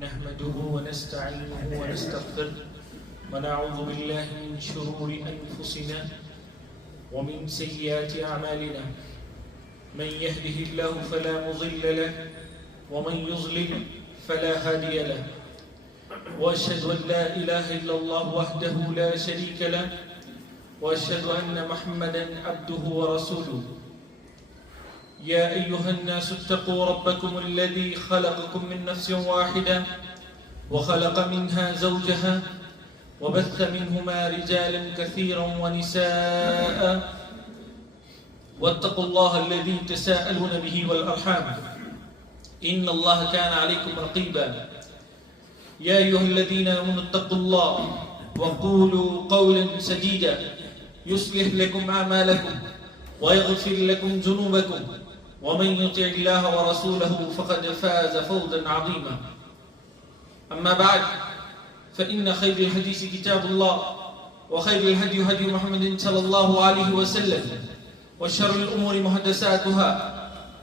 نحمده ونستعينه ونستغفره ونعوذ بالله من شرور أنفسنا ومن سيئات أعمالنا من يهده الله فلا مضل له ومن يضلل فلا هادي له وأشهد أن لا إله إلا الله وحده لا شريك له وأشهد أن محمدا عبده ورسوله يا أيها الناس اتقوا ربكم الذي خلقكم من نفس واحدة وخلق منها زوجها وبث منهما رجالا كثيرا ونساء واتقوا الله الذي تساءلون به والأرحام إن الله كان عليكم رقيبا يا أيها الذين آمنوا اتقوا الله وقولوا قولا سديدا يصلح لكم أعمالكم ويغفر لكم ذنوبكم ومن يطع الله ورسوله فقد فاز فوزا عظيما أما بعد فإن خير الحديث كتاب الله وخير الهدي هدي محمد صلى الله عليه وسلم وشر الأمور محدثاتها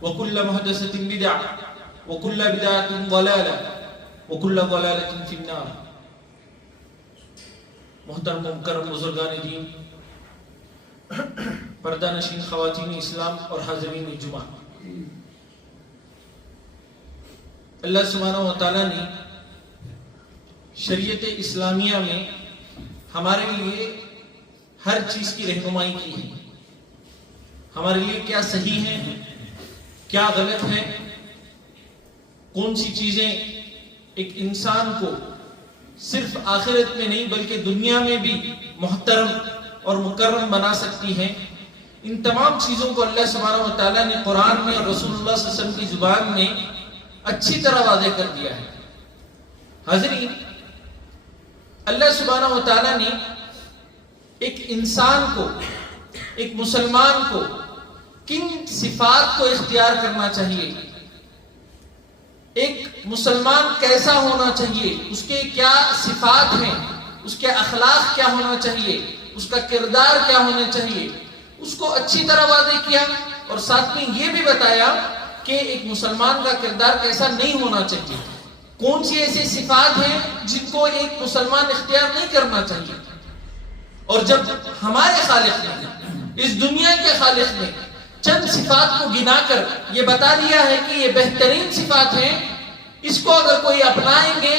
وكل محدثة بدعة وكل بدعة ضلالة وكل ضلالة في النار. محترم و مکرم بزرگان دین، پردہ نشین خواتین اسلام اور حاضرین جمعہ، اللہ سبحانہ و تعالیٰ نے شریعت اسلامیہ میں ہمارے لیے ہر چیز کی رہنمائی کی ہے. ہمارے لیے کیا صحیح ہے، کیا غلط ہے، کون سی چیزیں ایک انسان کو صرف آخرت میں نہیں بلکہ دنیا میں بھی محترم اور مکرم بنا سکتی ہیں. ان تمام چیزوں کو اللہ سبحانہ و تعالیٰ نے قرآن میں اور رسول اللہ صلی اللہ علیہ وسلم کی زبان میں اچھی طرح واضح کر دیا ہے. حاضرین، اللہ سبحانہ و تعالیٰ نے ایک انسان کو، ایک مسلمان کو کن صفات کو اختیار کرنا چاہیے، ایک مسلمان کیسا ہونا چاہیے، اس کے کیا صفات ہیں، اس کے اخلاق کیا ہونا چاہیے، اس کا کردار کیا ہونا چاہیے، اس کو اچھی طرح واضح کیا. اور ساتھ میں یہ بھی بتایا کہ ایک مسلمان کا کردار کیسا نہیں ہونا چاہیے، کون سی ایسی صفات ہیں جن کو ایک مسلمان اختیار نہیں کرنا چاہیے. اور جب ہمارے خالق نے، اس دنیا کے خالق نے چند صفات کو گنا کر یہ بتا دیا ہے کہ یہ بہترین صفات ہیں، اس کو اگر کوئی اپنائیں گے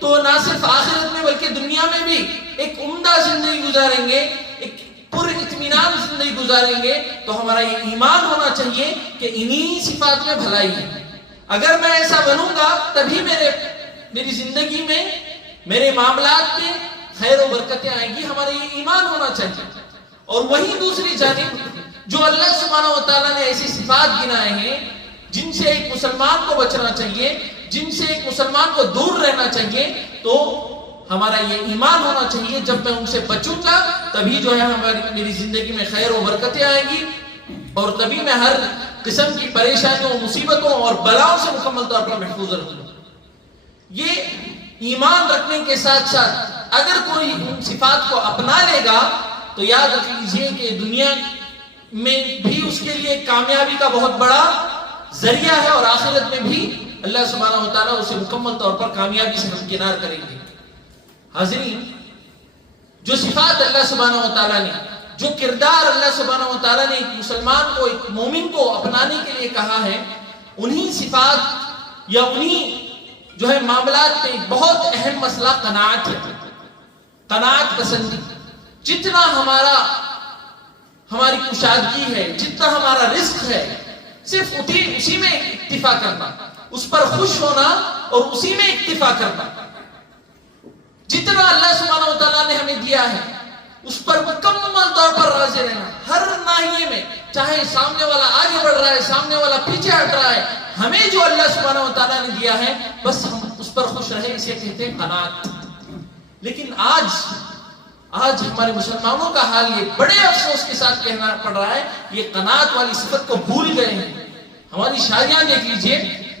تو نہ صرف آخرت میں بلکہ دنیا میں بھی ایک عمدہ زندگی گزاریں گے، ایک پر اطمینان زندگی گزاریں گے. تو ہمارا یہ ایمان ہونا چاہیے کہ انہی صفات میں بھلائی ہے. اگر میں ایسا بنوں گا تبھی میری زندگی میں، میرے معاملات میں خیر و برکتیں آئیں گی. ہمارا یہ ایمان ہونا چاہیے. اور وہی دوسری جانب جو اللہ سبحانہ و تعالیٰ نے ایسی صفات گنائے ہیں جن سے ایک مسلمان کو بچنا چاہیے، جن سے ایک مسلمان کو دور رہنا چاہیے، تو ہمارا یہ ایمان ہونا چاہیے جب میں ان سے بچوں گا تبھی جو ہے میری زندگی میں خیر و برکتیں آئیں گی، اور تبھی میں ہر قسم کی پریشانیوں، مصیبتوں اور بلاؤں سے مکمل طور پر محفوظ رہوں گا. یہ ایمان رکھنے کے ساتھ ساتھ اگر کوئی ان صفات کو اپنا لے گا تو یاد رکھ لیجئے کہ دنیا میں بھی اس کے لیے کامیابی کا بہت بڑا ذریعہ ہے، اور آخرت میں بھی اللہ سبحانہ و تعالیٰ اسے مکمل طور پر کامیابی سے ہمکنار کریں گے. حاضرین، جو صفات اللہ سبحانہ و تعالیٰ نے، جو کردار اللہ سبحانہ و تعالیٰ نے ایک مسلمان کو، ایک مومن کو اپنانے کے لیے کہا ہے، انہی صفات یا انہی جو ہے معاملات میں ایک بہت اہم مسئلہ قناعت ہے. قناعت پسندی. جتنا ہماری کشادگی ہے، جتنا ہمارا رزق ہے، صرف اسی میں اکتفا کرنا، اس پر خوش ہونا اور اسی میں اکتفا کرنا. جتنا اللہ سبحانہ و تعالیٰ نے ہمیں دیا ہے اس پر مکمل طور پر راضی رہنا. ہر ناحیے میں، چاہے سامنے والا آگے بڑھ رہا ہے، سامنے والا پیچھے ہٹ رہا ہے، ہمیں جو اللہ سبحانہ و تعالیٰ نے دیا ہے بس ہم اس پر خوش رہیں، اسے کہتے ہیں قناعت. لیکن آج ہمارے مسلمانوں کا حال یہ بڑے افسوس کے ساتھ کہنا پڑ رہا ہے، یہ قناعت والی صفت کو بھول گئے ہیں. ہماری شادیاں دیکھ لیجئے،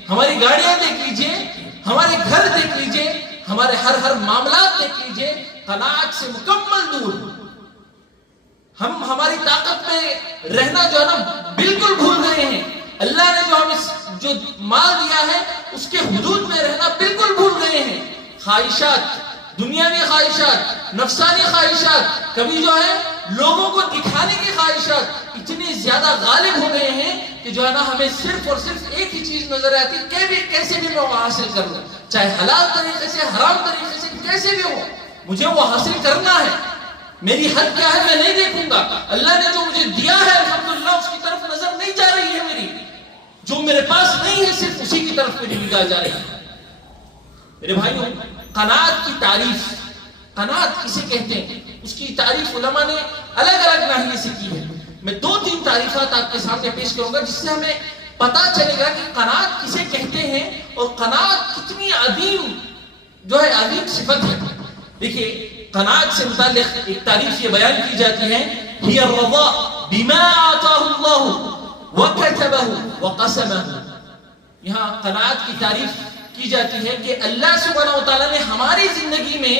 ہماری گاڑیاں دیکھ لیجئے، ہمارے گھر دیکھ لیجئے، ہمارے ہر معاملات دیکھ لیجئے، قناعت سے مکمل دور. ہم ہماری طاقت میں رہنا جو ہے نا بالکل بھول گئے ہیں. اللہ نے جو ہمیں جو مال دیا ہے اس کے حدود میں رہنا بالکل بھول گئے ہیں. خواہشات، دنیاوی خواہشات، نفسانی خواہشات، کبھی جو ہے لوگوں کو دکھانے کی خواہشات اتنے زیادہ غالب ہو گئے ہیں کہ جو ہے نا ہمیں صرف اور صرف ایک ہی چیز نظر آتی ہے کہ کیسے بھی میں وہ حاصل کر لوں، چاہے حلال طریقے سے، حرام طریقے سے، کیسے بھی ہو، مجھے وہ حاصل کرنا ہے۔ میری حد کیا ہے میں نہیں دیکھوں گا، اللہ نے جو مجھے دیا ہے الحمدللہ اس کی طرف نظر نہیں جا رہی ہے میری، جو میرے پاس نہیں ہے صرف اسی کی طرف میری نگاہ جا رہی ہے۔ میرے بھائیوں، قناعت کی تعریف، قناعت کسے کہتے ہیں، اس کی تعریف علماء نے الگ الگ ناحیے سے کی ہے۔ میں 2-3 تعریفات آپ کے سامنے پیش کروں گا جس سے ہمیں پتا چلے گا کہ قناعت کسے کہتے ہیں اور قناعت کتنی عظیم جو ہے عظیم صفت ہے۔ دیکھیے، قناعت سے متعلق ایک تعریف یہ بیان کی جاتی ہے، هي الرضا بما آتاه الله وكتبه وقسمه۔ یہاں قناعت کی تعریف کی جاتی ہے کہ اللہ سبحانہ وتعالی نے ہماری زندگی میں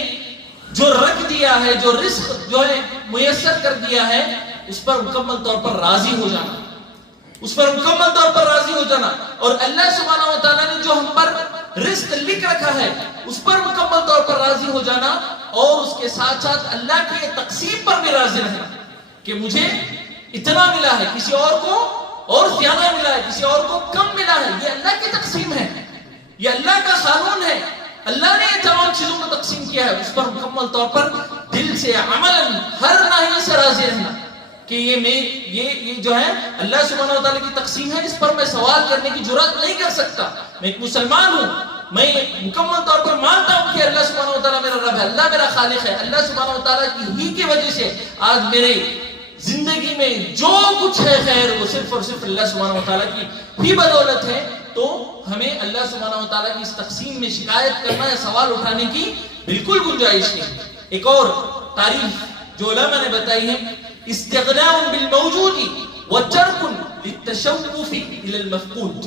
جو رکھ دیا ہے، جو رزق جو ہے میسر کر دیا ہے، اس پر مکمل طور پر راضی ہو جانا، اس پر مکمل طور پر راضی ہو جانا، اور اللہ سبحانہ وتعالی نے جو ہم پر رزق لکھ رکھا ہے اس پر مکمل طور پر راضی ہو جانا، اور اس کے ساتھ ساتھ اللہ کی تقسیم پر بھی راضی رہنا کہ مجھے اتنا ملا ہے، کسی اور کو اور زیادہ ملا ہے، کسی اور کو کم ملا ہے۔ یہ اللہ کی تقسیم ہے، یہ اللہ کا قانون ہے، اللہ نے یہ تمام چیزوں کو تقسیم کیا ہے، اس پر مکمل طور پر دل سے عملاً ہر ناحیے سے راضی رہنا کہ یہ جو ہے اللہ سبحانہ وتعالی کی تقسیم ہے، اس پر میں سوال کرنے کی جرات نہیں کر سکتا۔ میں ایک مسلمان ہوں، میں مکمل طور پر مانتا ہوں کہ اللہ سبحانہ وتعالی میرا رب ہے، اللہ میرا خالق ہے، اللہ سبحانہ وتعالی کی ہی کی وجہ سے آج میرے زندگی میں جو کچھ ہے خیر وہ صرف اور صرف اللہ سبحانہ وتعالی کی ہی بدولت ہے۔ تو ہمیں اللہ سبحانہ وتعالی کی اس تقسیم میں شکایت کرنا یا سوال اٹھانے کی بالکل گنجائش نہیں۔ ایک اور تعریف جو علماء نے بتائی ہے، استغناء بالموجود وترک للتشوف الى المفقود۔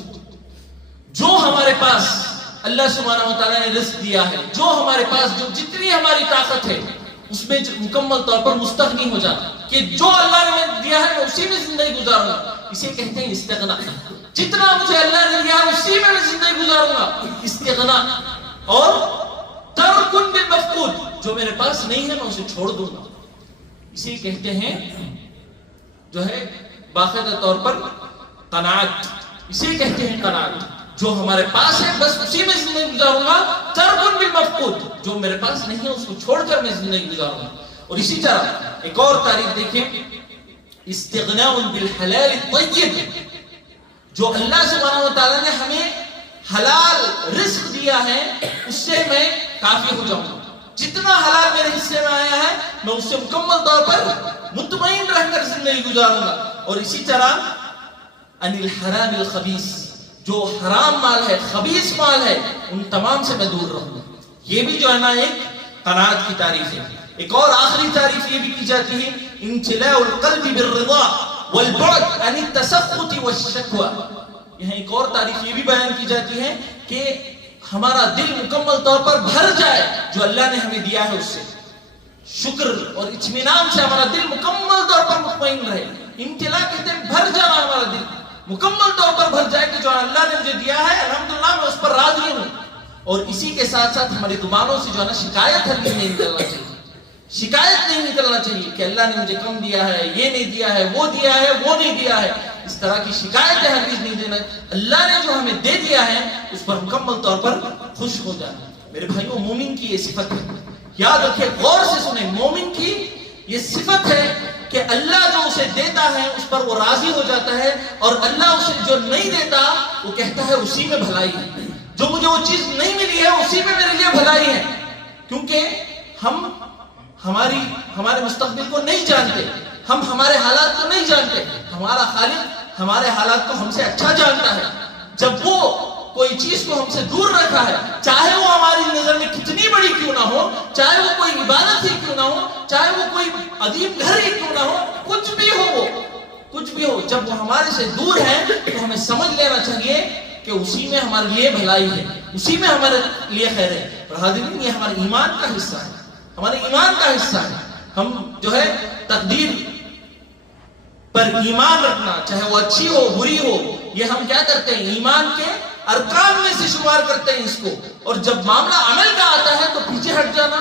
جو ہمارے پاس اللہ سبحانہ وتعالی نے رزق دیا ہے، جو ہمارے پاس جو جتنی ہماری طاقت ہے اس میں مکمل طور پر مستغنی ہو جانا کہ جو اللہ نے دیا ہے میں اسی میں زندگی گزاروں گا، اسے کہتے ہیں استغنا۔ جتنا مجھے اللہ نے دیا ہے اسی میں زندگی گزاروں گا، استغنا۔ اور ترک بالمفقود، جو میرے پاس نہیں ہے میں اسے چھوڑ دوں گا، اسے کہتے ہیں جو ہے باقاعدہ طور پر قناعت، اسے کہتے ہیں قناعت۔ جو ہمارے پاس ہے بس اسی میں زندگی گزاروں گا، ترک بالمفقود، جو میرے پاس نہیں ہے اس کو چھوڑ کر میں زندگی گزاروں گا۔ اور اسی طرح ایک اور تعریف دیکھیں، استغناء بالحلال الطیب۔ جو اللہ سبحانہ وتعالی نے ہمیں حلال رزق دیا ہے اس سے میں کافی ہو جاؤں گا، جتنا حلال میرے حصے میں آیا ہے میں اس سے مکمل طور پر مطمئن رہ کر زندگی گزاروں گا۔ اور اسی طرح عن الحرام الخبیث، جو حرام مال ہے، خبیث مال ہے، ان تمام سے میں دور رہوں گا۔ یہ بھی جو ہے نا ایک قناعت کی تعریف ہے۔ ایک اور آخری تعریف یہ بھی کی جاتی ہے، امتلاء القلب بالرضا والبعد عن التسخط والشکوى۔ یہاں ایک اور تعریف یہ بھی بیان کی جاتی ہے کہ ہمارا دل مکمل طور پر بھر جائے جو اللہ نے ہمیں دیا ہے اس سے، شکر اور اطمینان سے ہمارا دل مکمل طور پر مطمئن رہے۔ امتلاء کہتے ہیں بھر جانا، ہمارا دل مکمل طور پر بھر جائے کہ جو اللہ نے مجھے دیا ہے الحمدللہ میں اس پر راضی ہوں۔ اور اسی کے ساتھ ساتھ ہماری زبانوں سے جو ہے نا شکایت ہرگز نہیں نکلنا چاہیے، شکایت نہیں نکلنا چاہیے کہ اللہ نے مجھے کم دیا ہے، یہ نہیں دیا ہے، وہ دیا ہے، وہ نہیں دیا ہے، اس طرح کی شکایتیں ہرگز نہیں دینا۔ اللہ نے جو ہمیں دے دیا ہے اس پر مکمل طور پر خوش ہو جانا۔ میرے بھائیوں، مومن کی یہ صفت ہے، یاد رکھیں، غور سے سنیں، مومن کی یہ صفت ہے کہ اللہ جو اسے دیتا ہے اس پر وہ راضی ہو جاتا ہے، اور اللہ اسے جو نہیں دیتا وہ کہتا ہے اسی میں بھلائی ہے، جو مجھے وہ چیز نہیں ملی ہے اسی میں میرے لیے بھلائی ہے۔ کیونکہ ہم ہمارے مستقبل کو نہیں جانتے، ہم ہمارے حالات کو نہیں جانتے، ہمارا خالق ہمارے حالات کو ہم سے اچھا جانتا ہے۔ جب وہ کوئی چیز کو ہم سے دور رکھا ہے، چاہے وہ ہماری نظر میں کتنی بڑی کیوں نہ ہو، چاہے وہ کوئی عبادت ہی کیوں نہ ہو، چاہے وہ کوئی عظیم گھر ہی کیوں نہ ہو، کچھ بھی ہو، وہ کچھ بھی ہو، جب وہ ہمارے سے دور ہے تو ہمیں سمجھ لینا چاہیے کہ اسی میں ہمارے لیے بھلائی ہے، اسی میں ہمارے لیے خیر ہے۔ اور حاضرین، یہ ہمارے ایمان کا حصہ ہے، ہمارے ایمان کا حصہ ہے۔ ہم جو ہے تقدیر پر ایمان رکھنا، چاہے وہ اچھی ہو بری ہو، یہ ہم کیا کرتے ہیں؟ ایمان کے ارکان میں سے شمار کرتے ہیں اس کو. اور جب معاملہ عمل کا آتا ہے تو پیچھے ہٹ جانا,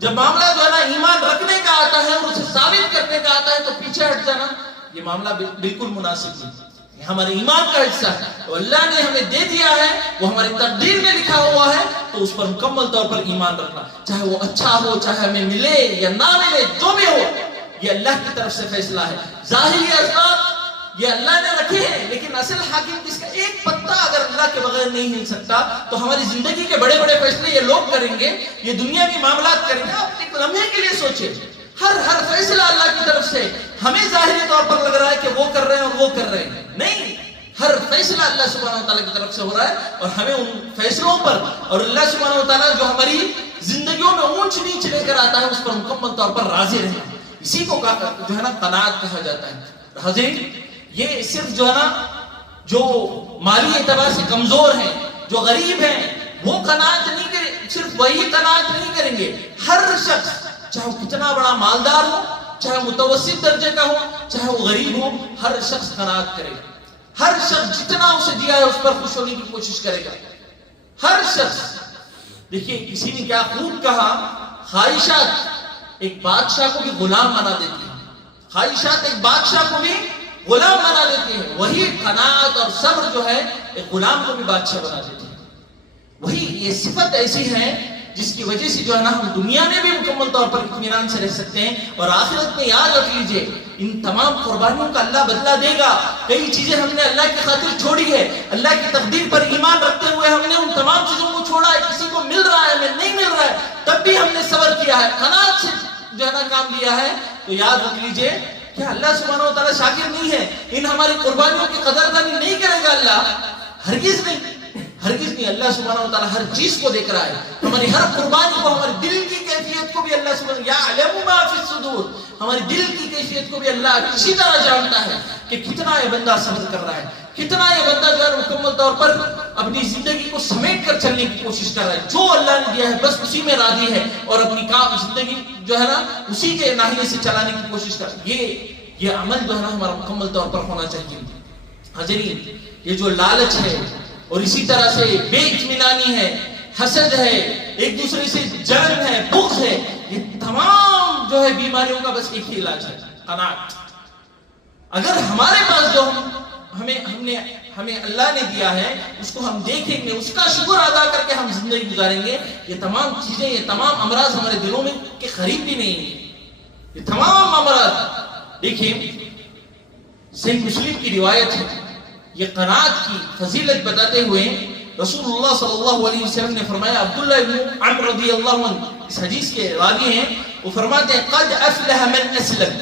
جب معاملہ جو ہے نا ایمان رکھنے کا آتا ہے اور اسے ثابت کرنے کا آتا ہے تو پیچھے ہٹ جانا, یہ معاملہ بالکل مناسب نہیں. یہ ہمارے ایمان کا حصہ ہے, تو اللہ نے ہمیں دے دیا ہے, وہ ہماری تقدیر میں لکھا ہوا ہے, تو اس پر مکمل طور پر ایمان رکھنا, چاہے وہ اچھا ہو, چاہے ہمیں ملے یا نہ ملے, جو بھی ہو, یہ اللہ کی طرف سے فیصلہ ہے. ظاہری اسباب یہ اللہ نے رکھے ہیں, لیکن اصل حاکم جس کا ایک پتا اگر اللہ کے بغیر نہیں ہل سکتا, تو ہماری زندگی کے بڑے بڑے فیصلے یہ لوگ کریں گے, یہ دنیا کے معاملات کریں گے. آپ ایک لمحے کے لیے سوچیں, ہر فیصلہ اللہ کی طرف سے. ہمیں ظاہری طور پر لگ رہا ہے کہ وہ کر رہے ہیں اور وہ کر رہے ہیں, نہیں, ہر فیصلہ اللہ سبحانہ وتعالیٰ کی طرف سے ہو رہا ہے, اور ہمیں ان فیصلوں پر, اور اللہ سبحانہ وتعالیٰ جو ہماری زندگیوں میں اونچ نیچ لے کر آتا ہے, اس پر مکمل طور پر راضی رہنا. اسی کو جو ہے نا قناعت کہا جاتا ہے. حاضرین, یہ صرف جو ہے نا جو مالی اعتبار سے کمزور ہیں, جو غریب ہیں, وہ قناعت نہیں کریں, صرف وہی قناعت نہیں کریں گے. ہر شخص, چاہے وہ کتنا بڑا مالدار ہو, چاہے متوسط درجے کا ہو, چاہے وہ غریب ہو, ہر شخص قناعت کرے گا. ہر شخص جتنا اسے دیا ہے اس پر خوش ہونے کی کوشش کرے گا. ہر شخص. دیکھیے کسی نے کیا خوب کہا, خواہشات ایک بادشاہ کو بھی غلام بنا دیتی ہیں, خواہشات ایک بادشاہ کو بھی غلام بنا دیتی ہیں, وہی قناعت اور صبر جو ہے ایک غلام کو بھی بادشاہ بنا دیتی ہے. وہی یہ صفت ایسی ہے جس کی وجہ سے جو ہے نا ہم دنیا میں بھی مکمل طور پر اطمینان سے رہ سکتے ہیں, اور آخرت میں یاد رکھ لیجئے ان تمام قربانیوں کا اللہ بدلہ دے گا. کئی چیزیں ہم نے اللہ کی خاطر چھوڑی ہے, اللہ کی تقدیر پر ایمان رکھتے ہوئے ہم نے ان تمام چیزوں کو چھوڑا ہے. کسی کو مل رہا ہے, ہمیں نہیں مل رہا ہے, تب بھی ہم نے صبر کیا ہے, قناعت سے جو ہے نا کام لیا ہے. تو یاد رکھ لیجئے کہ اللہ سبحانہ وتعالیٰ شاکر نہیں ہے, ان ہماری قربانیوں کی قدردانی نہیں کرے گا اللہ, ہرگز نہیں, ہرگز نہیں. اللہ سبحانہ وتعالیٰ ہر چیز کو دیکھ رہا ہے, ہماری ہر قربانی کو, ہمارے دل کی کیفیت کو بھی اللہ سبحانہ یعلم ما فی الصدور, ہماری دل کی کیفیت کو بھی اللہ اچھی طرح جانتا ہے کہ کتنا یہ بندہ صبر کر رہا ہے, کتنا یہ بندہ جو ہے مکمل طور پر اپنی زندگی کو سمیٹ کر چلنے کی کوشش کر رہا ہے. جو اللہ نے دیا ہے بس اسی میں راضی ہے, اور اپنی زندگی جو ہے نا اسی کے ناحیے سے چلانے کی کوشش کر. یہ عمل جو ہے نا ہمارا مکمل طور پر ہونا چاہیے. حاضرین, یہ جو لالچ ہے, اور اسی طرح سے بے اطمینانی ہے, حسد ہے, ایک دوسرے سے جلن ہے, بغض ہے, یہ تمام جو ہے بیماریوں کا بس ایک ہی علاج ہے, قناعت. اگر ہمارے پاس جو ہمیں اللہ نے دیا ہے اس کو ہم دیکھیں گے, اس کا شکر ادا کر کے ہم زندگی گزاریں گے, یہ تمام چیزیں, یہ تمام امراض ہمارے دلوں میں کے قریب بھی نہیں ہیں. یہ تمام امراض دیکھیں, صحیح مسلم کی روایت ہے, یہ قناعت کی فضیلت بتاتے ہوئے رسول اللہ صلی اللہ علیہ وسلم نے فرمایا, عبداللہ ابن عمرو رضی اللہ عنہ اس حدیث کے راوی ہیں, وہ فرماتے ہیں قد افلح من اسلم.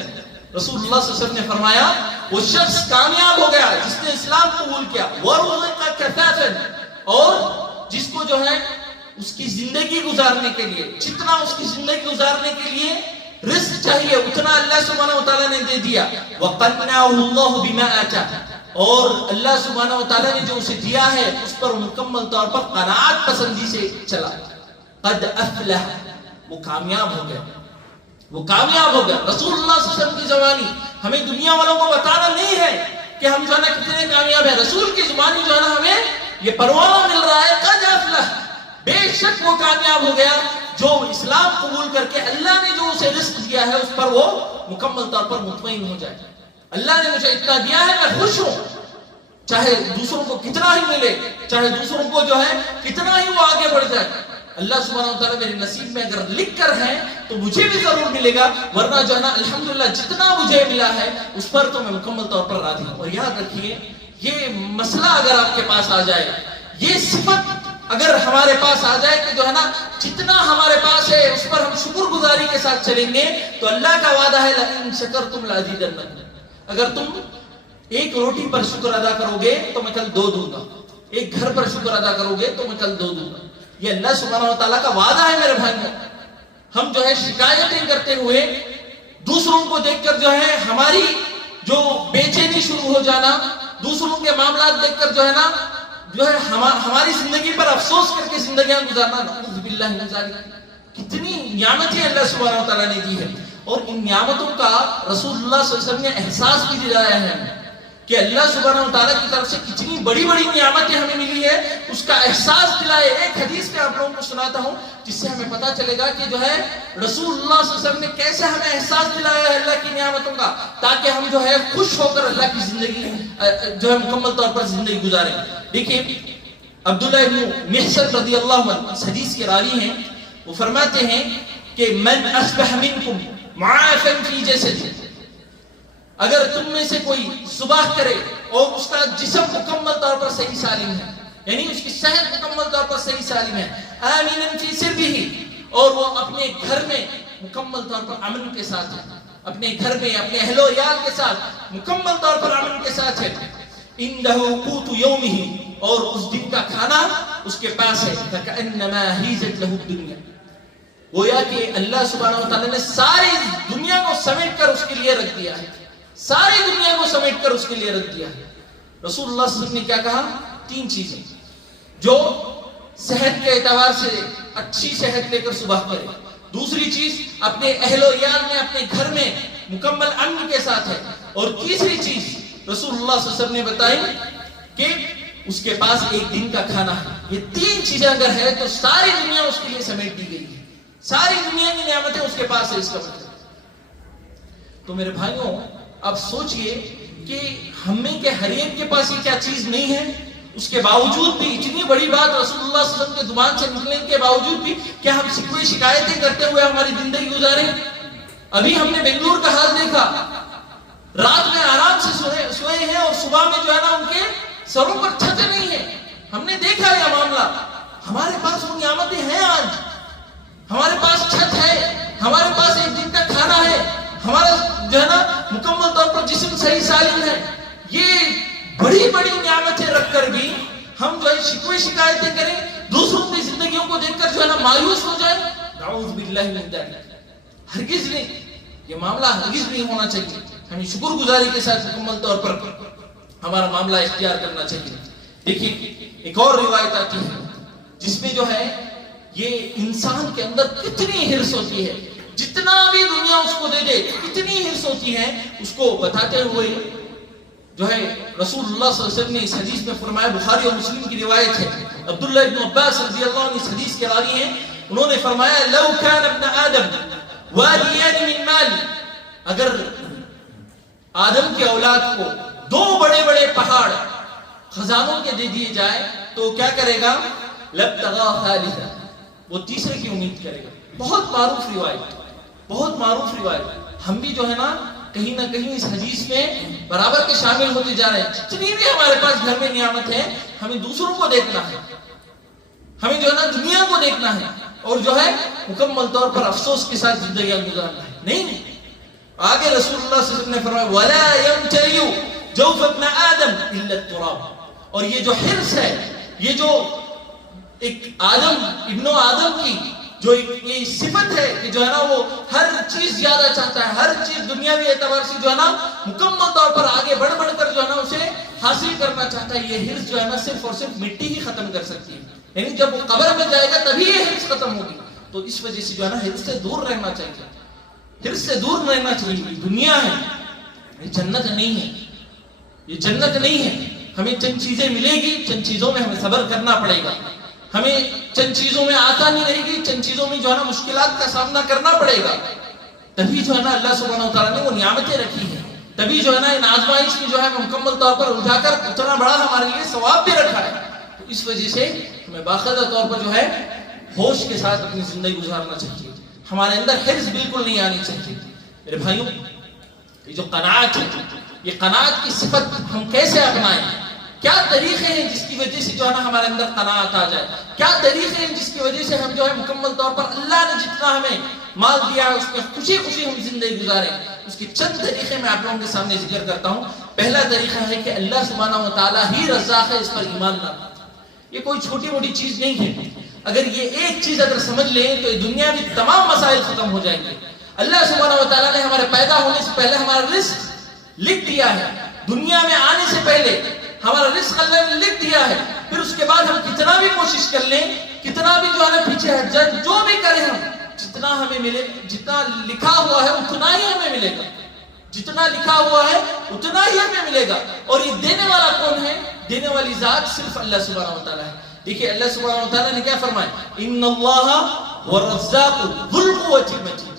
رسول اللہ صلی اللہ علیہ وسلم نے فرمایا وہ شخص کامیاب ہو گیا جس نے اسلام قبول کیا, ورزق کفافا, اور جس کو جو ہے اس کی زندگی گزارنے کے لیے, جتنا اس کی زندگی گزارنے کے لیے رزق چاہیے اتنا اللہ سبحانہ وتعالیٰ نے دے دیا. وقنعه الله بما آتاه, اور اللہ سبحانہ وتعالیٰ نے جو اسے دیا ہے اس پر مکمل طور پر قناعت پسندی سے چلا. قد افلح, وہ کامیاب ہو گیا, وہ کامیاب ہو گیا. رسول اللہ صلی اللہ علیہ وسلم کی زبانی ہمیں دنیا والوں کو بتانا نہیں ہے کہ ہم جو ہے نا کتنے کامیاب ہیں, رسول کی زبانی جو ہے نا ہمیں یہ پروانہ مل رہا ہے. قد افلح, بے شک وہ کامیاب ہو گیا جو اسلام قبول کر کے اللہ نے جو اسے رزق دیا ہے اس پر وہ مکمل طور پر مطمئن ہو جائے. اللہ نے مجھے اتنا دیا ہے, میں خوش ہوں, چاہے دوسروں کو کتنا ہی ملے, چاہے دوسروں کو جو ہے کتنا ہی وہ آگے بڑھ جائے. اللہ سبحانہ وتعالیٰ میرے نصیب میں اگر لکھ کر ہے تو مجھے بھی ضرور ملے گا, ورنہ جو ہے نا الحمدللہ جتنا مجھے ملا ہے اس پر تو میں مکمل طور پر راضی ہوں. اور یاد رکھیے, یہ مسئلہ اگر آپ کے پاس آ جائے, یہ صفت اگر ہمارے پاس آ جائے کہ جو ہے نا جتنا ہمارے پاس ہے اس پر ہم شکر گزاری کے ساتھ چلیں گے, تو اللہ کا وعدہ ہے لئن شکرتم لازیدنکم, اگر تم ایک روٹی پر شکر ادا کرو گے تو میں کل 2 دوں گا, ایک گھر پر شکر ادا کرو گے تو میں کل 2 دوں گا. یہ اللہ سبحانہ وتعالیٰ کا وعدہ ہے میرے بھائیوں. ہم جو ہے شکایتیں کرتے ہوئے دوسروں کو دیکھ کر جو ہے ہماری جو بے چینی شروع ہو جانا, دوسروں کے معاملات دیکھ کر جو ہے نا جو ہے ہماری زندگی پر افسوس کر کے زندگیاں گزارنا, نعوذ باللہ من ذالک. کتنی نعمتیں اللہ سبحانہ وتعالیٰ نے دی ہے, اور ان نعمتوں کا رسول اللہ صلی اللہ علیہ وسلم نے احساس بھی دلایا ہے کہ اللہ سبحانہ و تعالیٰ کی طرف سے کتنی بڑی بڑی نعمتیں ہمیں ملی ہے اس کا احساس دلائے. ایک حدیث میں آپ لوگوں کو سناتا ہوں جس سے ہمیں پتا چلے گا کہ جو ہے رسول اللہ صلی اللہ علیہ وسلم نے کیسے ہمیں احساس دلایا ہے اللہ کی نعمتوں کا، تاکہ ہم جو ہے خوش ہو کر اللہ کی زندگی جو ہے مکمل طور پر زندگی گزاریں. دیکھیں عبداللہ ابن محصن رضی اللہ عنہ اس حدیث کے راوی ہیں، وہ فرماتے ہیں کہ من اصبح منکم معافا فی جسدہ، اگر تم میں سے کوئی صبح کرے اور اس کا جسم مکمل طور پر صحیح سالم ہے، یعنی اس کی صحت مکمل طور پر صحیح سالم ہے، آمین فی سربہ، اور وہ اپنے گھر میں مکمل طور پر امن کے ساتھ ہے، اپنے گھر میں اپنے اہل و عیال کے ساتھ مکمل طور پر امن کے ساتھ ہے، اندہ قوت یومہ، اور اس دن کا کھانا اس کے پاس ہے، فکأنما ہیزت لہ الدنیا، گویا کہ اللہ سبحانہ و تعالیٰ نے ساری دنیا کو سمیٹ کر اس کے لیے رکھ دیا ہے، ساری دنیا کو سمیٹ کر اس کے لیے رکھ دیا ہے. رسول اللہ صلی اللہ علیہ وسلم نے کیا کہا؟ 3 چیزیں جو صحت کے اعتبار سے اچھی صحت لے کر صبح کرے، دوسری چیز اپنے اہل و عیال میں اپنے گھر میں مکمل امن کے ساتھ ہے، اور تیسری چیز رسول اللہ صلی اللہ علیہ وسلم نے بتائی کہ اس کے پاس ایک دن کا کھانا ہے. یہ 3 چیزیں اگر ہے تو ساری دنیا اس کے لیے سمیٹ دی گئی ہے، ساری دنیا کی نعمتیں اس کے پاس ہے. اس کا مطلب تو میرے بھائیوں اب سوچئے کہ ہم میں کے ہر ایک کے پاس یہ کیا چیز نہیں ہے، اس کے باوجود بھی اتنی بڑی بات رسول اللہ صلی اللہ علیہ وسلم کے زبان سے نکلنے کے باوجود بھی کیا ہم شکوے شکایتیں کرتے ہوئے ہماری زندگی گزاریں؟ ابھی ہم نے بنگلور کا حال دیکھا، رات میں آرام سے سوئے ہیں اور صبح میں جو ہے نا ان کے سروں پر چھت نہیں ہے. ہم نے دیکھا یہ معاملہ. ہمارے پاس وہ نعمتیں ہیں، آج ہمارے پاس چھت ہے، ہمارے پاس ایک دن کا کھانا ہے، ہمارا جو ہے نا مکمل طور پر جسم صحیح سالم ہے. یہ بڑی بڑی نعمتیں رکھ کر بھی ہم جو ہے شکوے شکایتیں کریں، دوسروں کی زندگیوں کو دیکھ کر جو ہے نا مایوس ہو جائیں. نعوذ باللہ من ذلک. ہرگز نہیں، یہ معاملہ ہرگز نہیں ہونا چاہیے. ہمیں شکر گزاری کے ساتھ مکمل طور پر ہمارا معاملہ اختیار کرنا چاہیے. دیکھیے ایک اور روایت آتی ہے جس میں جو ہے یہ انسان کے اندر کتنی حرص ہوتی ہے، جتنا بھی دنیا اس کو دے دے کتنی حرص ہوتی ہے، اس کو بتاتے ہوئے جو ہے رسول اللہ صلی اللہ علیہ وسلم نے اس حدیث میں فرمایا، بخاری اور مسلم کی روایت ہے، عبداللہ ابن عباس رضی اللہ عنہ اس حدیث کے راوی ہیں، انہوں نے فرمایا لو کان ابن آدم والیان من مال، اگر آدم کے اولاد کو 2 بڑے بڑے پہاڑ خزانوں کے دے دیے جائے تو کیا کرے گا؟ لبتغا ثالثا، وہ تیسرے کی امید کرے گا. بہت معروف روایت، بہت معروف روایت. ہم بھی جو ہے نا کہیں نہ کہیں اس حدیث میں برابر کے شامل ہوتے جا رہے ہیں. جتنی بھی ہمارے پاس گھر میں نعمت ہے ہمیں دوسروں کو دیکھنا ہے، ہمیں جو ہے نا دنیا کو دیکھنا ہے اور جو ہے مکمل طور پر افسوس کے ساتھ زندگیاں گزارنا ہے. نہیں، آگے رسول اللہ صلی اللہ علیہ وسلم نے فرمایا وَلَا يَمْتَلِيُ جَوْفَ ابْنَ آدَمْ إِلَّا التُّرَابُ، اور یہ جو حرص ہے، یہ جو ایک آدم ابن آدم کی جو یہ صفت ہے کہ جو ہے نا وہ ہر چیز زیادہ چاہتا ہے، ہر چیز دنیاوی اعتبار سے جو ہے نا مکمل طور پر آگے بڑھ کر جو ہے نا اسے حاصل کرنا چاہتا ہے. یہ حرص جو ہے نا صرف اور صرف مٹی ہی ختم کر سکتی ہے، یعنی جب وہ قبر میں جائے گا تبھی یہ حرص ختم ہوگی. تو اس وجہ سے جو ہے نا حرص سے دور رہنا چاہیے، حرص سے دور رہنا چاہیے. دنیا ہے، یہ جنت نہیں ہے، یہ جنت نہیں ہے. ہمیں چند چیزیں ملے گی، چند چیزوں میں ہمیں صبر کرنا پڑے گا، ہمیں چند چیزوں میں آسانی رہے گی، چند چیزوں میں جو ہے نا مشکلات کا سامنا کرنا پڑے گا. تبھی جو ہے نا اللہ سبحانہ و تعالیٰ نے وہ نعمتیں رکھی ہیں، تبھی جو ہے نا ان آزمائش کی جو ہے مکمل طور پر الجھا کر اتنا بڑا ہمارے لیے ثواب بھی رکھا ہے. تو اس وجہ سے ہمیں باقاعدہ طور پر جو ہے ہوش کے ساتھ اپنی زندگی گزارنا چاہیے. ہمارے اندر حرص بالکل نہیں آنی چاہیے. میرے بھائیوں، یہ جو قناعت ہے، یہ قناعت کی صفت ہم کیسے اپنائیں؟ کیا طریقے ہیں جس کی وجہ سے جو ہے نا ہمارے اندر قناعت آ جائے؟ کیا طریقے ہیں جس کی وجہ سے ہم جو ہے مکمل طور پر اللہ نے جتنا ہمیں مال دیا ہے اس میں خوشی خوشی ہم زندگی گزاریں؟ اس کے چند طریقے میں آپ لوگوں کے سامنے ذکر کرتا ہوں. پہلا طریقہ ہے کہ اللہ سبحانہ و تعالیٰ ہی رزاق ہے، اس پر ایمان لانا. یہ کوئی چھوٹی موٹی چیز نہیں ہے. اگر یہ ایک چیز اگر سمجھ لیں تو دنیا میں تمام مسائل ختم ہو جائیں گے. اللہ سبحانہ و تعالیٰ نے ہمارے پیدا ہونے سے پہلے ہمارا رزق لکھ دیا ہے، دنیا میں آنے سے پہلے ہمارا رزق اللہ نے لکھ دیا ہے. پھر اس کے بعد ہم کتنا بھی کوشش کر لیں، کتنا بھی جو ہے نا پیچھے ہٹ جائیں، جو بھی کریں ہم، جتنا ہمیں ملے، جتنا لکھا ہوا ہے اتنا ہی ہمیں ملے گا. جتنا لکھا ہوا ہے اتنا ہی ہمیں ملے گا. اور یہ دینے والا کون ہے؟ دینے والی ذات صرف اللہ سبحانہ و تعالیٰ ہے. دیکھیے اللہ سبحانہ و تعالیٰ نے کیا فرمایا؟ ان اللہ والرزاق ذو القوة المتین.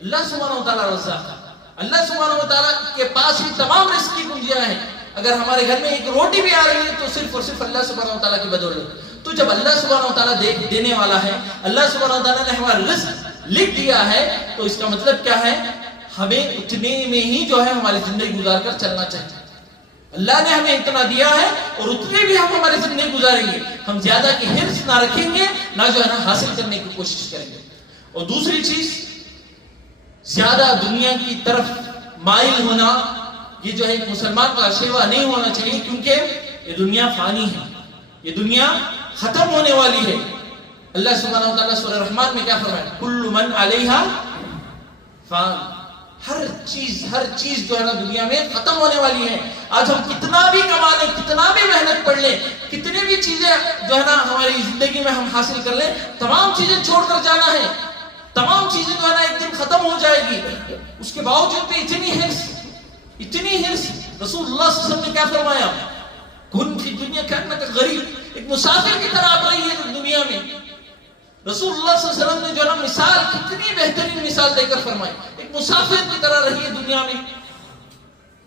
اللہ سبحانہ و تعالیٰ رزاق ہے. اللہ سبحانہ و تعالیٰ کے پاس ہی تمام رزق کی کنجیاں ہیں. اگر ہمارے گھر میں ایک روٹی بھی آ رہی ہے تو صرف اور صرف اللہ سبحانہ و تعالیٰ کی بدولت. تو جب اللہ سبحانہ و تعالیٰ دینے والا ہے، اللہ سبحانہ و تعالیٰ نے ہمارا رزق لکھ دیا ہے، تو اس کا مطلب کیا ہے؟ ہمیں اتنے میں ہی جو ہے ہماری زندگی گزار کر چلنا چاہیے. اللہ نے ہمیں اتنا دیا ہے اور اتنے بھی ہم ہماری زندگی گزاریں گے. ہم زیادہ کی حرص نہ رکھیں گے، نہ جو ہے نا حاصل کرنے کی کوشش کریں گے. اور دوسری چیز، زیادہ دنیا کی طرف مائل ہونا، یہ جو ہے ایک مسلمان کا شیوا نہیں ہونا چاہیے، کیونکہ یہ دنیا فانی ہے، یہ دنیا ختم ہونے والی ہے. اللہ سبحانہ و تعالیٰ سورہ رحمان میں کیا فرمایا؟ کل من علیہا فان. ہر چیز جو ہے نا دنیا میں ختم ہونے والی ہے. آج ہم کتنا بھی کما لیں، کتنا بھی محنت پڑھ لیں، کتنی بھی چیزیں جو ہے نا ہماری زندگی میں ہم حاصل کر لیں، تمام چیزیں چھوڑ کر جانا ہے. تمام چیزیں جو ہے نا ایک دن ختم ہو جائے گی. اس کے باوجود بھی اتنی حرص. رسول اللہ صلی اللہ علیہ وسلم نے کیا فرمایا؟ کن فی دنیا کانک غریب. ایک مسافر کی طرح آپ رہیے دنیا میں. رسول اللہ صلی اللہ علیہ وسلم نے جو ہے نا مثال، کتنی بہترین مثال دے کر فرمائی. ایک مسافر کی طرح رہیے دنیا میں،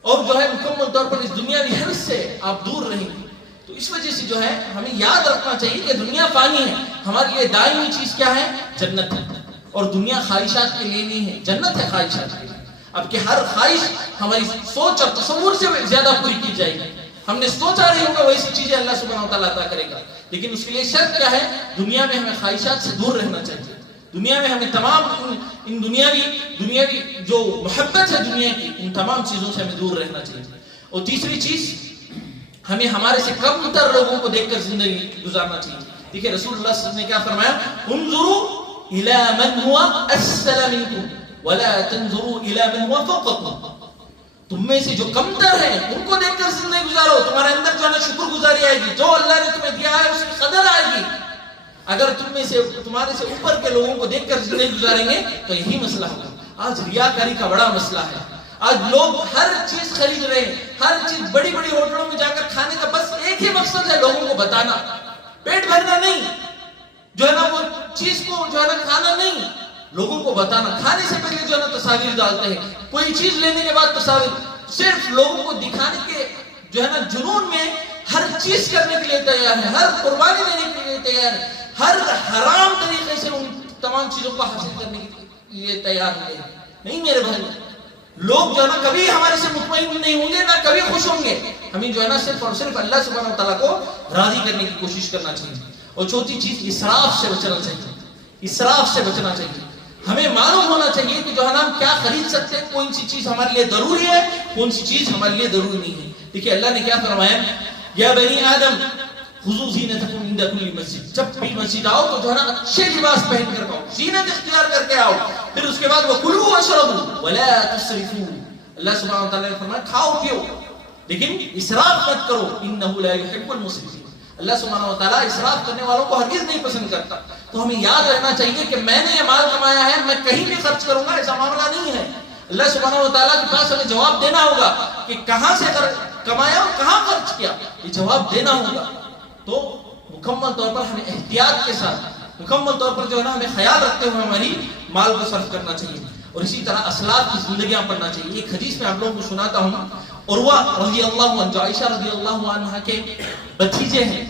اور جو ہے مکمل طور پر اس دنیاوی حرص سے آپ دور رہیں گے. تو اس وجہ سے جو ہے ہمیں یاد رکھنا چاہیے کہ دنیا فانی ہے. ہمارے لیے دائمی چیز کیا ہے؟ جنت ہے. اور دنیا خواہشات کے لیے نہیں ہے، جنت ہے خواہشات کے لیے. اب کہ ہر خواہش ہماری سوچ اور تصور سے زیادہ پوری کی جائے گی. ہم نے سوچا نہیں ہوگا ویسی چیزیں اللہ سبحانہ و تعالیٰ عطا کرے گا. لیکن اس کے لیے شرط کیا ہے؟ دنیا میں ہمیں خواہشات سے دور رہنا چاہیے. دنیا میں ہمیں تمام ان دنیاوی جو محبت ہے دنیا کی، ان تمام چیزوں سے ہمیں دور رہنا چاہیے. اور تیسری چیز، ہمیں ہمارے سے کم تر لوگوں کو دیکھ کر زندگی گزارنا چاہیے. دیکھیں رسول اللہ صلی اللہ علیہ وسلم نے کیا فرمایا؟ انظروا الى من هو اسفل منكم ولا تنظروا الى من هو فوقكم. تم میں سے جو کمتر ہیں ان کو دیکھ کر زندگی گزارو. تمہارے اندر جو ہے نا شکر گزاری آئے گی. جو اللہ نے تمہیں دیا ہے اس کی قدر آئے گی. اگر تمہارے سے اوپر کے لوگوں کو دیکھ کر زندگی گزاریں گے تو یہی مسئلہ ہوگا. آج ریاکاری کا بڑا مسئلہ ہے. آج لوگ ہر چیز خرید رہے ہیں، ہر چیز بڑی بڑی ہوٹلوں میں جا کر کھانے کا بس ایک ہی مقصد ہے، لوگوں کو بتانا، پیٹ بھرنا نہیں، جو ہے نا وہ چیز کو جو ہے نا کھانا نہیں، لوگوں کو بتانا. کھانے سے پہلے جو ہے نا تصاویر ڈالتے ہیں، کوئی چیز لینے کے بعد تصاویر، صرف لوگوں کو دکھانے کے جو ہے نا جنون میں ہر چیز کرنے کے لیے تیار ہے، ہر قربانی دینے کے لیے تیار ہے، ہر حرام طریقے سے ان تمام چیزوں کو حاصل کرنے کے لیے تیار ہے. نہیں میرے بھائی، لوگ جو ہے نا کبھی ہمارے سے مطمئن نہیں ہوں گے، نہ کبھی خوش ہوں گے. ہمیں جو ہے نا صرف اور صرف اللہ سبحانہ و تعالیٰ کو راضی کرنے کی کوشش کرنا چاہیے. اور چوتھی چیز، اسراف سے بچنا چاہیے. اسراف سے بچنا چاہیے. ہمیں معلوم ہونا چاہیے کہ جو ہے نا ہم کیا خرید سکتے ہیں، کون سی چیز ہمارے لیے ضروری ہے، کون سی چیز ہمارے لیے ضروری نہیں ہے. دیکھیے اللہ نے کیا فرمایا؟ یا بنی آدم خذوا زینتکم عند کل مسجد. جب بھی مسجد آؤ تو جو ہے نا اچھے لباس پہن کر آؤ، زینت اختیار کر کے آؤ. پھر اس کے بعد وکلوا واشربوا ولا تسرفوا. اللہ سبحانہ وتعالیٰ نے فرمایا کھاؤ پیو لیکن اسراف مت کرو، انہ لا یحب المسرفین. اللہ سبحانہ و تعالیٰ اسراف کرنے والوں کو ہرگز نہیں پسند کرتا. تو ہمیں یاد رہنا چاہیے کہ میں نے یہ مال کمایا ہے، میں کہیں بھی خرچ کروں گا، ایسا معاملہ نہیں ہے. اللہ سبحانہ و تعالیٰ کے پاس ہمیں جواب دینا ہوگا کہ کہاں سے کمایا اور کہاں خرچ کیا، یہ جواب دینا ہوگا. تو مکمل طور پر ہمیں احتیاط کے ساتھ، مکمل طور پر جو ہے نا ہمیں خیال رکھتے ہوئے ہماری مال کو صرف کرنا چاہیے. اور اسی طرح اسلاف کی زندگیاں پڑھنا چاہیے. ایک حدیث میں آپ لوگوں کو سناتا ہوں. عروہ رضی اللہ عنہ جو عائشہ رضی اللہ عنہ کے بھتیجے ہیں،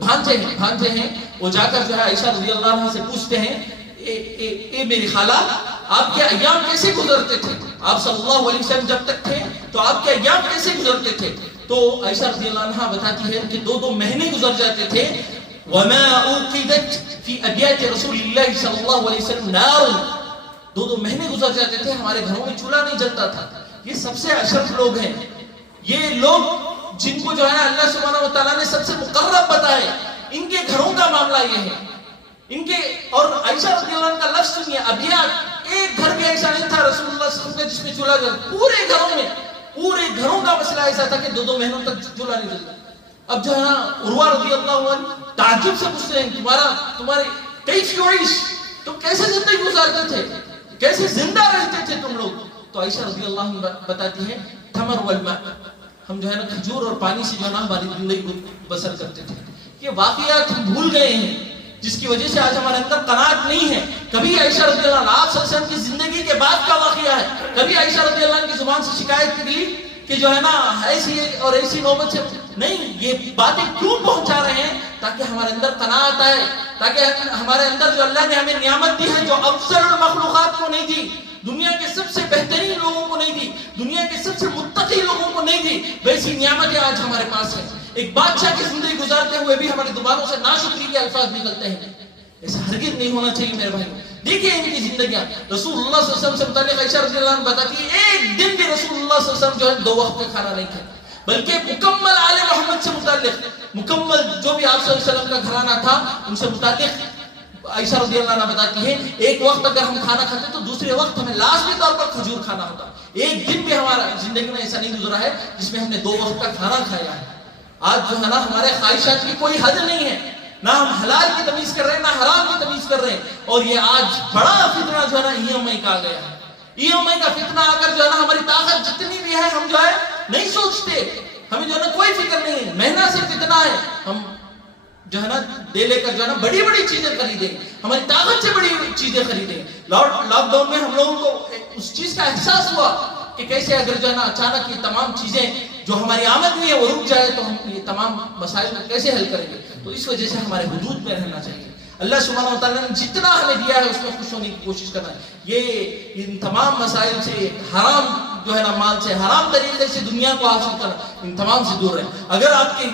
بھانجے ہیں، وہ جا کر جو ہے عائشہ رضی اللہ عنہ سے پوچھتے ہیں، اے میری خالہ، آپ کے ایام کیسے گزرتے تھے؟ آپ صلی اللہ علیہ وسلم جب تک تھے تو آپ کے ایام کیسے گزرتے تھے؟ تو عائشہ رضی اللہ عنہ بتاتی ہے کہ 2 مہینے گزر جاتے تھے. وما اوقدت فی ابیات رسول اللہ صلی اللہ علیہ وسلم نار. 2 مہینے گزر جاتے تھے، ہمارے گھروں میں چولہا نہیں جلتا تھا. یہ سب سے اشرف لوگ ہیں، یہ لوگ جن کو جو ہے اللہ سبحانہ و تعالیٰ نے سب سے مقرب بتائے، ان کے گھروں کا معاملہ یہ ہے. ان کے اور عائشہ رضی اللہ عنہ کا لفظ سنیے، ابیات. ایک گھر بھی ایسا نہیں تھا رسول اللہ صلی اللہ علیہ وسلم کا جس میں چولہا جلتا. پورے گھروں میں، پورے گھروں کا مسئلہ ایسا تھا کہ 2 مہینوں تک چولہا نہیں جلتا. اب جو ہے نا عروہ رضی اللہ عنہ تعجب سے پوچھتے ہیں، تمہارے کیف یعیش، تم کیسے زندگی گزارتے تھے، کیسے زندہ رہتے تھے تم لوگ؟ تو عائشہ رضی اللہ عنہ بتاتی ہے تھمر والماء، ہم جو ہے نا کھجور اور پانی سے جو ہے نا ہماری زندگی بسر کرتے تھے. یہ واقعات ہم بھول گئے ہیں جس کی وجہ سے آج ہمارے اندر قناعت نہیں ہے. کبھی عائشہ رضی اللہ عنہ آپ صلی اللہ علیہ وسلم کی زندگی کے بعد کا واقعہ ہے، کبھی عائشہ رضی اللہ عنہ کی زبان سے شکایت نکلی کہ جو ہے نا ایسی اور ایسی نوبت سے نہیں. یہ باتیں کیوں پہنچا رہے ہیں؟ تاکہ ہمارے اندر قناعت آئے، تاکہ ہمارے اندر جو اللہ نے ہمیں نعمت دی ہے، جو افضل المخلوقات کو نہیں دی، دنیا کے سب سے بہترین لوگوں کو نہیں دی، دنیا کے سب سے متقی لوگوں کو نہیں دی، ویسی نعمتیں آج ہمارے پاس ہیں. ایک بادشاہ کی زندگی گزارتے ہوئے بھی ہماری زبانوں سے ناشکری کے الفاظ نکلتے ہیں. ایسا ہرگز نہیں ہونا چاہیے میرے بھائی. دیکھیں ان کی زندگیاں. رسول اللہ صلی اللہ علیہ وسلم سے متعلق عائشہ رضی اللہ عنہ بتاتی ہے ایک دن بھی رسول اللہ صلی اللہ علیہ وسلم جو ہے 2 وقت کا کھانا نہیں کھاتے، بلکہ مکمل آل محمد سے متعلق مکمل جو بھی آپ صلی اللہ علیہ وسلم کا گھرانہ تھا ان سے متعلق عائشہ رضی اللہ عنہ بتاتی ہے ایک وقت اگر ہم کھانا کھاتے تو دوسرے وقت ہمیں لازمی طور پر کھجور کھانا ہوتا. ایک دن بھی ہمارا زندگی میں ایسا نہیں گزرا ہے جس میں ہم نے 2 وقت کا کھانا کھایا ہے. آج جو ہے نا ہمارے خواہشات کی کوئی حد نہیں ہے، نہ ہم حلال کی تمیز کر رہے ہیں نہ حرام کی تمیز کر رہے ہیں. اور یہ آج بڑا فتنہ جو ہے نا EMI کا آ گیا ہے. EMI کا فتنہ اگر جو ہے نا ہماری طاقت جتنی بھی ہے ہم جو ہے نہیں سوچتے، ہمیں جو ہے نا کوئی فکر نہیں ہے. مہینہ سے فتنہ ہے، ہم جو ہے نا دے لے کر جو ہے نا بڑی بڑی چیزیں خریدیں، ہماری طاقت سے بڑی چیزیں خریدیں. لاک ڈاؤن میں ہم لوگوں کو اس چیز کا احساس ہوا کہ کیسے اگر جو ہے نا اچانک یہ تمام چیزیں جو ہماری آمد میں ہے وہ رک جائے تو ہم یہ تمام مسائل کو کیسے حل کریں گے. تو اس وجہ سے ہمارے حدود میں رہنا چاہیے. اللہ سبحانہ وتعالیٰ نے جتنا ہمیں دیا ہے اس میں خوش ہونے کی کوشش کرنا ہے. یہ ان تمام مسائل سے، حرام جو ہے نا مال سے، حرام طریقے سے دنیا کو حاصل کرنا، ان تمام سے دور رہیں. اگر آپ کے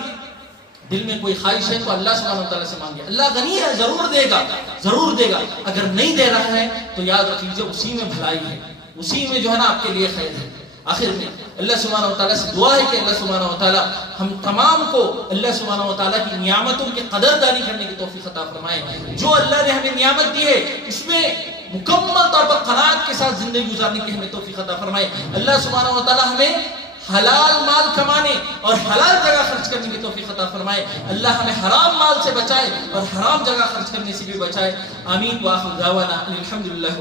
دل میں کوئی خواہش ہے تو اللہ سبحانہ وتعالیٰ سے مانگے. اللہ غنی ہے، ضرور دے گا، ضرور دے گا. اگر نہیں دے رہا ہے تو یاد رکھیے اسی میں بھلائی ہے، اسی میں جو ہے نا آپ کے لیے خیر ہے. آخر میں اللہ سبحانہ وتعالیٰ سے دعا ہے کہ اللہ سبحانہ وتعالیٰ ہم تمام کو اللہ سبحانہ وتعالیٰ کی نعمتوں کی قدردانی کرنے کی توفیق عطا فرمائے. جو اللہ نے ہمیں نعمت دی ہے اس میں مکمل طور پر قناعت کے ساتھ زندگی گزارنے کی ہمیں توفیق عطا فرمائے. اللہ سبحانہ وتعالیٰ ہمیں حلال مال کمانے اور حلال جگہ خرچ کرنے کی توفیق عطا فرمائے. اللہ ہمیں حرام مال سے بچائے اور حرام جگہ خرچ کرنے سے بھی بچائے. آمین. وآخر دعوانا الحمدللہ.